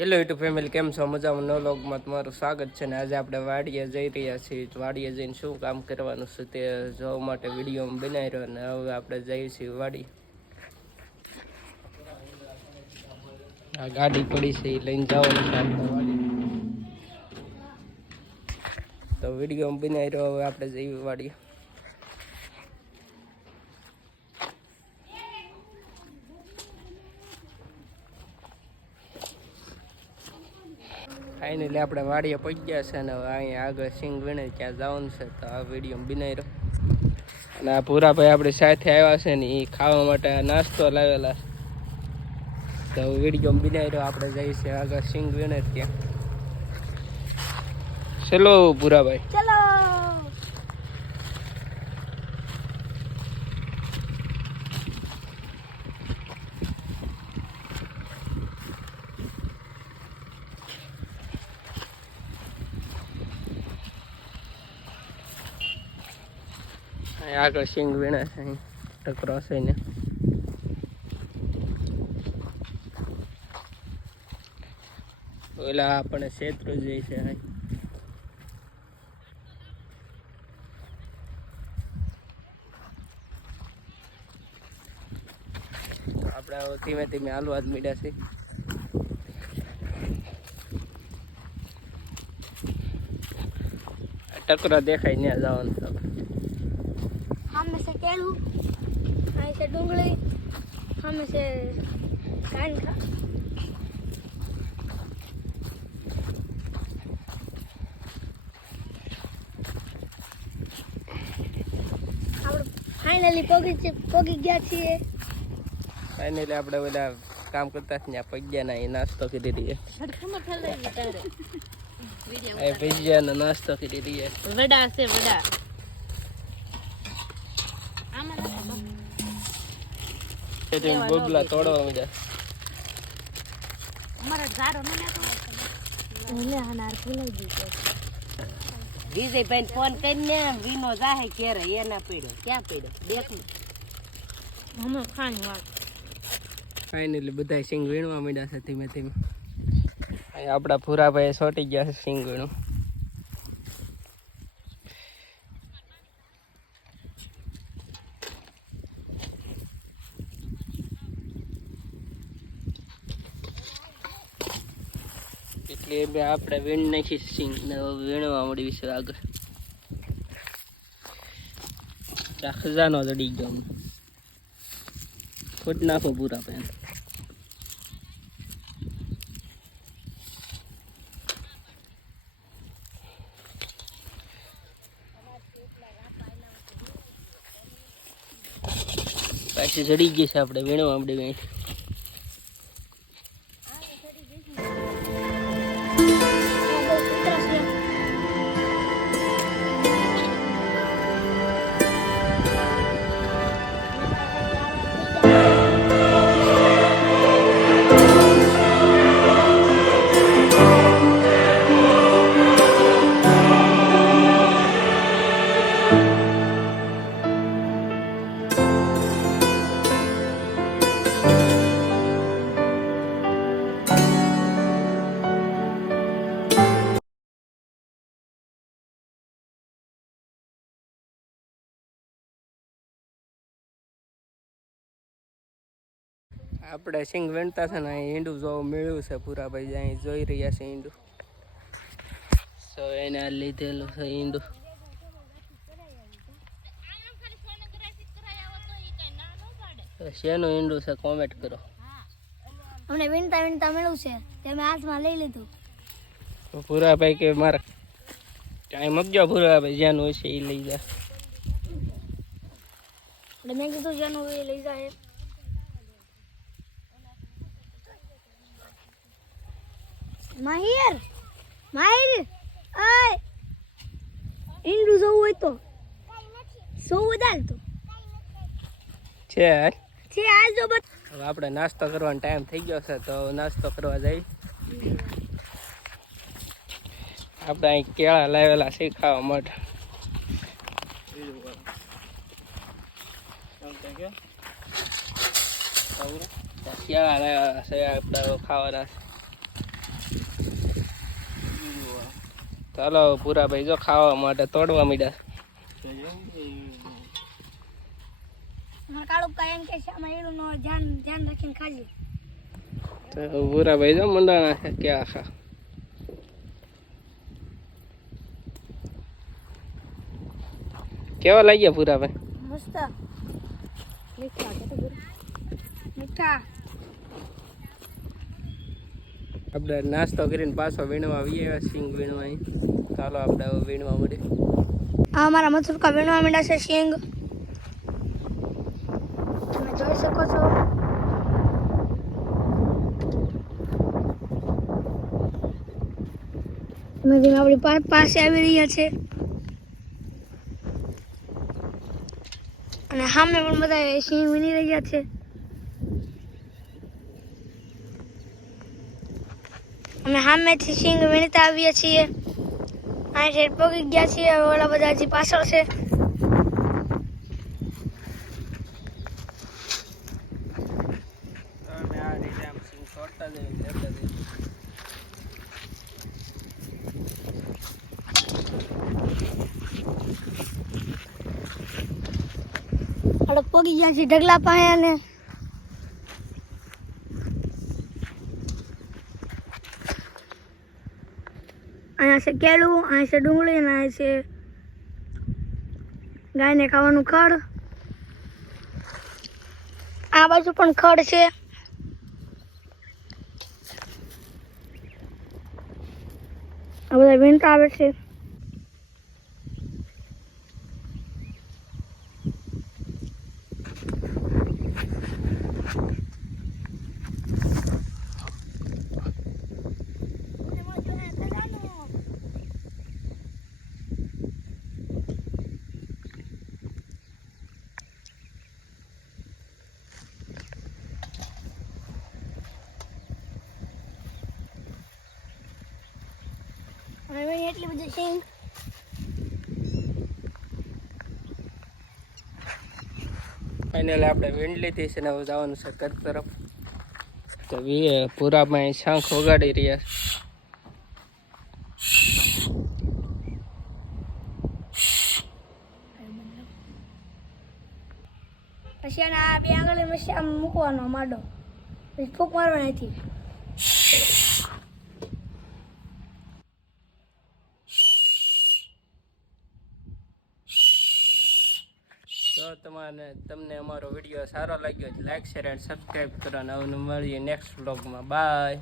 Hello YouTube family કેમ છો? મજામાં? નવ લોગમાં તમારું સ્વાગત છે ને આજે આપણે વાડીએ જઈ રહ્યા છીએ. વાડીએ જઈને શું કામ કરવાનું છે તે જોવા માટે વીડિયો બનાવી રહ્યો અને હવે આપણે જઈએ છીએ વાડી. આ ગાડી પડી છે એ લઈને વાડી તો વીડિયો બનાવી રહ્યો, હવે આપણે જઈએ વાડી ફાઇનલી આપણે વાડીએ પહોંચ્યા છે અને અહીંયા આગળ સિંગ વીણે ત્યાં જવાનું છે. તો આ વીડિયો બનાવી રહ્યો અને આ ભૂરાભાઈ આપણી સાથે આવ્યા છે ને એ ખાવા માટે નાસ્તો લાવેલા તો વીડિયો બનાવી રહ્યો આપણે જઈએ આગળ સિંગ વીણે ત્યાં. ચલો ભૂરાભાઈ. આગળ સિંગ વીણા છે ટકરો છે ને. ઓલા આપણે ક્ષેત્ર જઈ છે અહીં. આપણે ધીમે ધીમે હાલવા જ મીડ્યા છે ટકરો દેખાય ત્યાં જવાનું. અમે છે કેળું. અહીં છે ડુંગળી અમે છે કાંઠા ફાઇનલી પોગી પોગી ગયા છીએ. ફાઇનલી આપણે બધા કામ કરતા ત્યાં પગ્યા ના એ નાસ્તો કરી દઈએ. ભજીયા નાસ્તો કરી દઈએ. વડા છે વડા. બબલા તોડવા મીડ્યા અમારા ઝાડો ન એટલે હાનાર ભૂલાઈ ગયું વિજયભાઈ ફોન કરીને વીનો જાહે ઘેરે એના પડ્યો. ક્યાં પડ્યો? દેખ. હમણાં ખાણી વાત. ફાઇનલી બધા સિંગ વીણવા માંડ્યા છે ધીમે ધીમે. આપણા ભૂરાભાઈ સોટી ગયા છે સિંગ વીણું એટલે આપણે વીણ નાખી સિંગ. ને વીણવા મળી છે આગળ. ખજાનો ચડી ગયો ખોટ નાખો પૂરા પેન પાછી ચડી ગઈ છે આપણે વીણવા આપણે કઈ આપણે સિંગ વીણતા છે ને અહીં ઈંડું જોવા મળ્યું છે પૂરા ભાઈ અહીં જોઈ રહ્યા છે ઈંડું સો એને લીધેલું છે ઈંડું શેનું ઈંડું છે કોમેન્ટ કરો. અમને વિનતા વિનતા મળ્યું છે તે મેં હાથમાં લઈ લીધું. પૂરા ભાઈ કે મારા ટાઈમ આપજો પૂરા ભાઈ જ્યાંનું હશે એ લઈ જાય મેં કીધું જેનું એ લઈ જાય માહિર માહિર આય. ઈંડું જોવું હોય તો. સોવું દાલ તો છે. છે આજ જો બત હવે આપણે નાસ્તો કરવાનો ટાઈમ થઈ ગયો છે તો નાસ્તો કરવા જઈ આપણે અહીં કેળા લાવેલા છે ખાવા માટે. કેળા લાવેલા છે આપણે ખાવાના છે. ચાલો પૂરા ભાઈ જો ખાવા માટે તોડવા માંડ્યા. અમારા કાળું કા એમ કે છે આમાં એનું ધ્યાન ધ્યાન રાખીને ખાજે. તો પૂરા ભાઈ જો મંડાણા છે ક્યાં આખા કેવા લાગ્યા પૂરા ભાઈ મસ્ત. મીઠા મીઠા. આપણે નાસ્તો કરીને પાછો વીણવા આવીએ સિંગ વીણવા ચાલો આપણે વીણવા મળે. આ અમારા મથુરકા વીણવા માંડ્યા છે, સિંગ. તમે જોઈ શકો છો. ધીમે ધીમે આપણી પાસે આવી રહ્યા છે. અને સામે પણ બધા સિંહ વીણી રહ્યા છે. અમે સામેથી સિંગ વીણતા આવીએ છીએ. અહીં શેર પગી ગયા છીએ ઓલા બધા હજી પાછળ છે. આપણે પગી ગયા છીએ ઢગલા પાસે અને અહીંયા છે, કેળું અહીંયા છે ડુંગળી અને અહીંયા છે ગાયને ખાવાનું ખડ. આ બાજુ પણ ખડ છે. આ બધા વીણતા આવે છે. હવે એટલી બધી સિંગ ફાઇનલ આપણે વીણ લીધી છે ને હવે જવાનું છે કચ્છ તરફ. તો વીએ પૂરામાં શાંખ વગાડી રહ્યા. પછી આને આ બે આંગળી મસ્યા આમ મૂકવાનો માડો પછી ફૂંક મારવાની હતી જો તમારે તમને અમારો વીડિયો સારો લાગ્યો લાઈક શેર એન્ડ સબસ્ક્રાઈબ કરો અને મળીએ નેક્સ્ટ વ્લોગમાં બાય